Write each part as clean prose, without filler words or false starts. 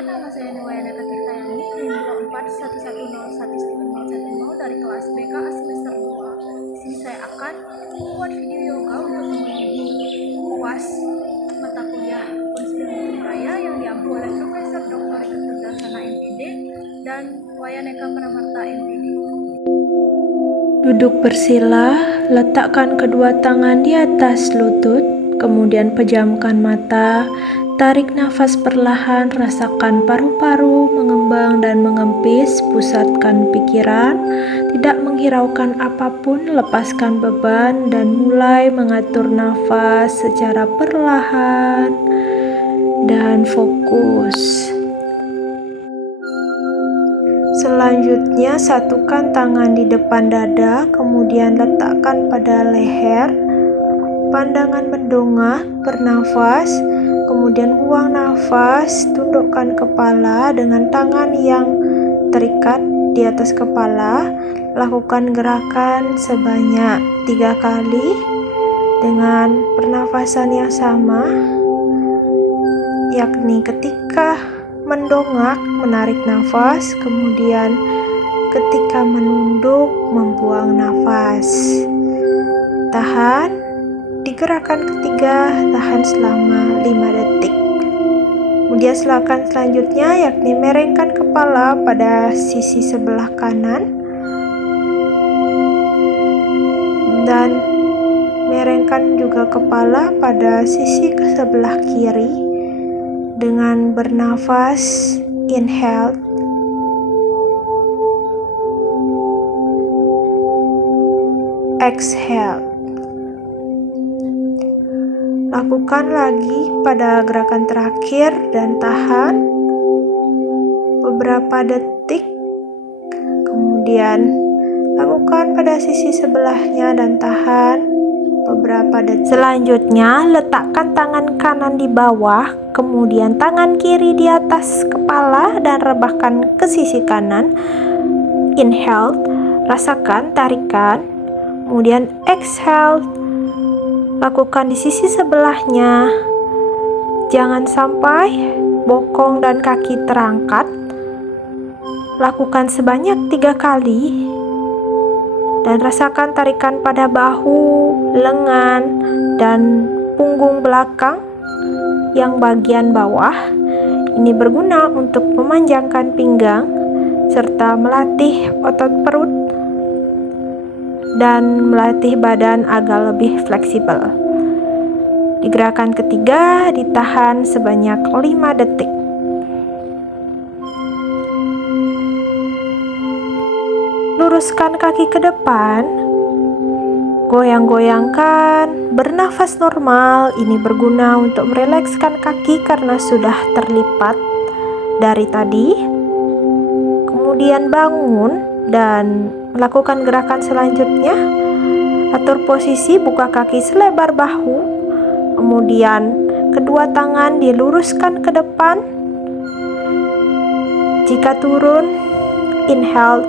Perkenalkan, nama saya Nuwayana Tirtayani, NIM 411011010 dari kelas BK semester 2. Di sini saya akan membuat video yoga untuk memenuhi UAS mata kuliah Konstitusi Raya yang diampu oleh Profesor Dr. Ketugasana MPD dan Wayaneka Pramarta MPD. Duduk bersila, letakkan kedua tangan di atas lutut, kemudian pejamkan mata, tarik nafas perlahan, rasakan paru-paru mengembang dan mengempis, pusatkan pikiran, tidak menghiraukan apapun, lepaskan beban dan mulai mengatur nafas secara perlahan dan fokus. Selanjutnya, satukan tangan di depan dada, kemudian letakkan pada leher. Pandangan mendongak, bernafas, kemudian buang nafas, tundukkan kepala dengan tangan yang terikat di atas kepala. Lakukan gerakan sebanyak 3 kali dengan pernafasan yang sama, yakni ketika mendongak, menarik nafas, kemudian ketika menunduk, membuang nafas. Tahan. Di gerakan ketiga, tahan selama 5 detik. Kemudian silakan selanjutnya, yakni miringkan kepala pada sisi sebelah kanan dan miringkan juga kepala pada sisi sebelah kiri. Dengan bernafas, inhale, exhale. Lakukan lagi pada gerakan terakhir dan tahan beberapa detik. Kemudian lakukan pada sisi sebelahnya dan tahan beberapa detik. Selanjutnya, letakkan tangan kanan di bawah, kemudian tangan kiri di atas kepala dan rebahkan ke sisi kanan. Inhale, rasakan tarikan, kemudian exhale, lakukan di sisi sebelahnya. Jangan sampai bokong dan kaki terangkat. Lakukan sebanyak 3 kali dan rasakan tarikan pada bahu, lengan, dan punggung belakang yang bagian bawah. Ini berguna untuk memanjangkan pinggang serta melatih otot perut dan melatih badan agar lebih fleksibel. Di gerakan ketiga, ditahan sebanyak 5 detik. Luruskan kaki ke depan, goyang-goyangkan, bernafas normal. Ini berguna untuk merilekskan kaki karena sudah terlipat dari tadi. Kemudian bangun dan melakukan gerakan selanjutnya. Atur posisi, buka kaki selebar bahu, kemudian kedua tangan diluruskan ke depan. Jika turun, inhale.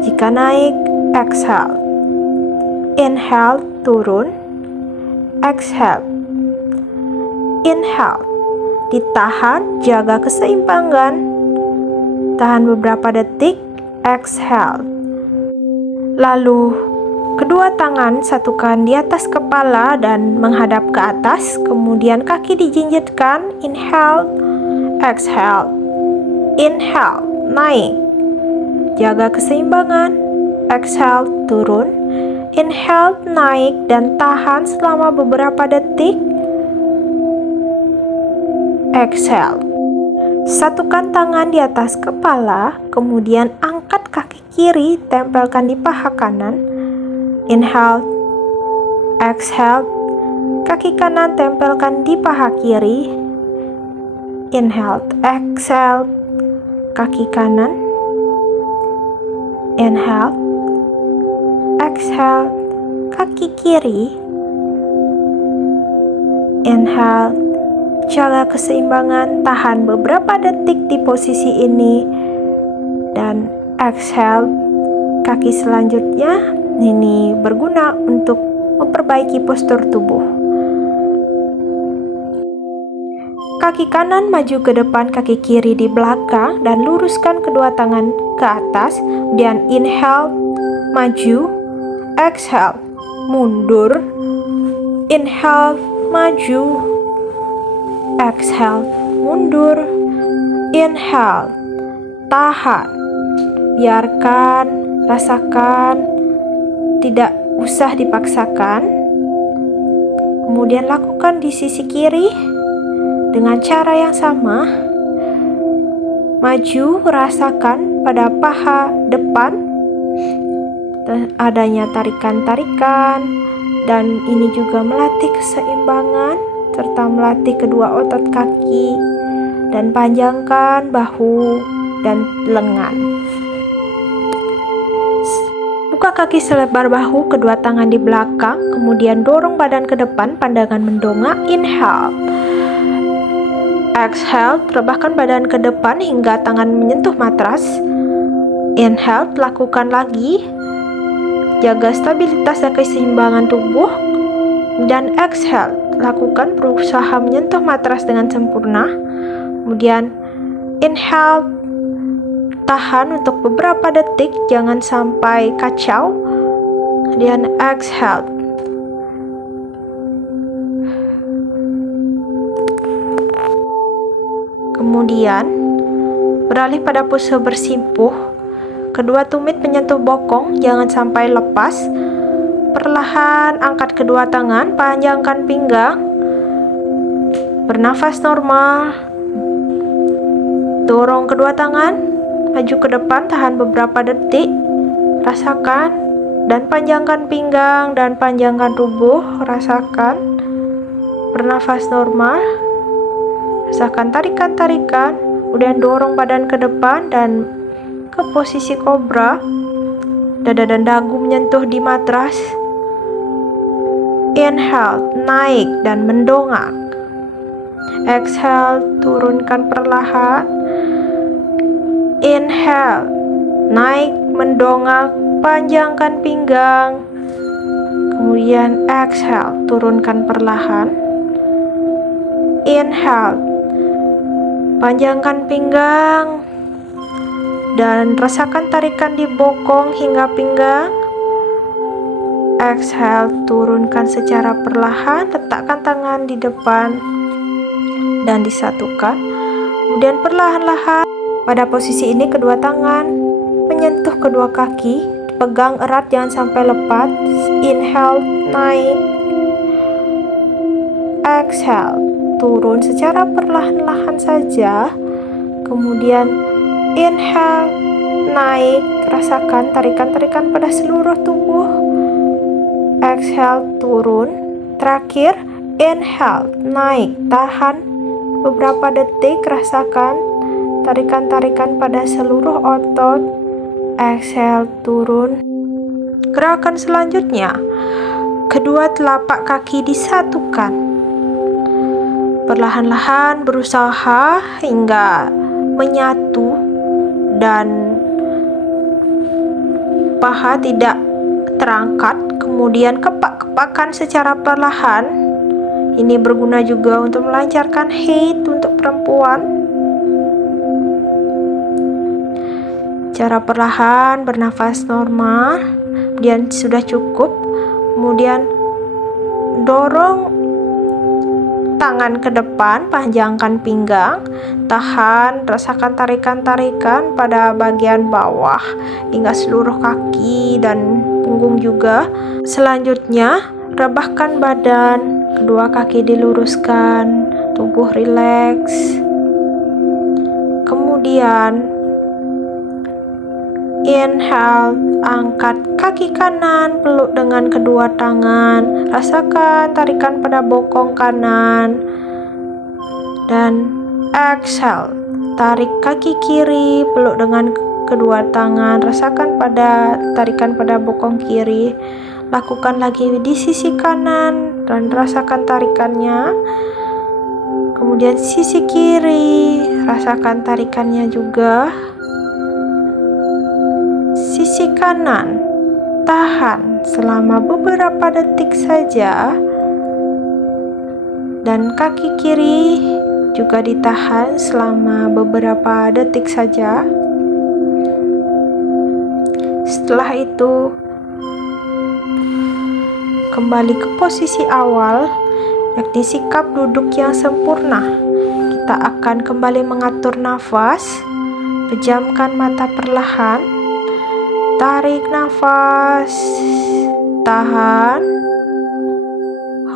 Jika naik, exhale. Inhale, turun. Exhale. Inhale. Ditahan, jaga keseimbangan. Tahan beberapa detik. Exhale. Lalu, kedua tangan satukan di atas kepala dan menghadap ke atas. Kemudian kaki dijinjitkan. Inhale. Exhale. Inhale. Naik. Jaga keseimbangan. Exhale, turun. Inhale, naik dan tahan selama beberapa detik. Exhale. Satukan tangan di atas kepala, kemudian angkat kaki kiri, tempelkan di paha kanan. Inhale. Exhale. Kaki kanan tempelkan di paha kiri. Inhale. Exhale. Kaki kanan. Inhale, exhale, kaki kiri. Inhale, jaga keseimbangan, tahan beberapa detik di posisi ini. Dan exhale, kaki selanjutnya. Ini berguna untuk memperbaiki postur tubuh. kaki kanan maju ke depan, kaki kiri di belakang, dan luruskan kedua tangan ke atas. Kemudian inhale, maju. Exhale, mundur. Inhale, maju. Exhale, mundur. Inhale, tahan. Biarkan, rasakan, tidak usah dipaksakan. Kemudian lakukan di sisi kiri dengan cara yang sama. Maju, rasakan pada paha depan adanya tarikan-tarikan, dan ini juga melatih keseimbangan serta melatih kedua otot kaki, dan panjangkan bahu dan lengan. Buka kaki selebar bahu, kedua tangan di belakang, kemudian dorong badan ke depan, pandangan mendongak. Inhale. Exhale, rebahkan badan ke depan hingga tangan menyentuh matras. Inhale, lakukan lagi. Jaga stabilitas dan keseimbangan tubuh. Dan exhale, lakukan berusaha menyentuh matras dengan sempurna. Kemudian inhale, tahan untuk beberapa detik, jangan sampai kacau. Kemudian exhale. Kemudian beralih pada pose bersimpuh. Kedua tumit menyentuh bokong, jangan sampai lepas. Perlahan angkat kedua tangan, panjangkan pinggang. Bernafas normal. Dorong kedua tangan, maju ke depan, tahan beberapa detik. Rasakan dan panjangkan pinggang dan panjangkan tubuh. Rasakan. Bernafas normal. Rasakan tarikan-tarikan. Kemudian dorong badan ke depan dan ke posisi kobra. Dada dan dagu menyentuh di matras. Inhale, naik dan mendongak. Exhale, turunkan perlahan. Inhale, naik, mendongak, panjangkan pinggang. Kemudian exhale, turunkan perlahan. Inhale, panjangkan pinggang dan rasakan tarikan di bokong hingga pinggang. Exhale, turunkan secara perlahan, letakkan tangan di depan dan disatukan. Kemudian perlahan-lahan pada posisi ini kedua tangan menyentuh kedua kaki, pegang erat jangan sampai lepas. Inhale, naik. Exhale, turun secara perlahan-lahan saja. Kemudian inhale, naik, rasakan tarikan-tarikan pada seluruh tubuh. Exhale, turun. Terakhir, inhale, naik, tahan beberapa detik, rasakan tarikan-tarikan pada seluruh otot. Exhale, turun. Gerakan selanjutnya, kedua telapak kaki disatukan. Perlahan-lahan berusaha hingga menyatu dan paha tidak terangkat. Kemudian kepak-kepakan secara perlahan. Ini berguna juga untuk melancarkan haid untuk perempuan. Cara perlahan, bernafas normal. Kemudian sudah cukup. Kemudian dorong tangan ke depan, panjangkan pinggang, tahan, rasakan tarikan-tarikan pada bagian bawah hingga seluruh kaki dan punggung juga. Selanjutnya, rebahkan badan, kedua kaki diluruskan, tubuh rileks. Kemudian inhale, angkat kaki kanan, peluk dengan kedua tangan, rasakan tarikan pada bokong kanan. Dan exhale, tarik kaki kiri, peluk dengan kedua tangan, rasakan pada tarikan pada bokong kiri. Lakukan lagi di sisi kanan dan rasakan tarikannya. Kemudian sisi kiri, rasakan tarikannya juga. Sisi kanan, tahan selama beberapa detik saja. Dan kaki kiri juga ditahan selama beberapa detik saja. Setelah itu, kembali ke posisi awal, yakni sikap duduk yang sempurna. Kita akan kembali mengatur nafas, pejamkan mata perlahan, tarik nafas, tahan,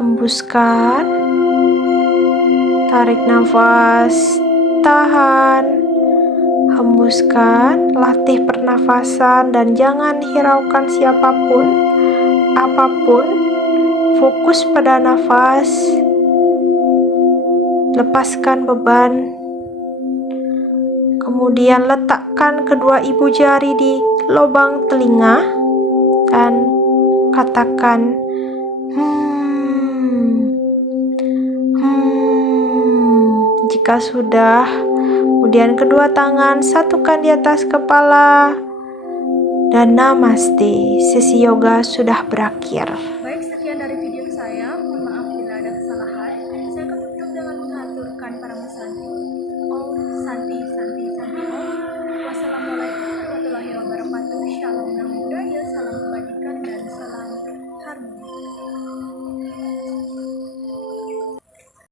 hembuskan, tarik nafas, tahan, hembuskan. Latih pernafasan dan jangan hiraukan siapapun, apapun. Fokus pada nafas. Lepaskan beban. Kemudian letakkan kedua ibu jari di lubang telinga dan katakan Jika sudah, kemudian kedua tangan satukan di atas kepala dan namaste. Sesi yoga sudah berakhir.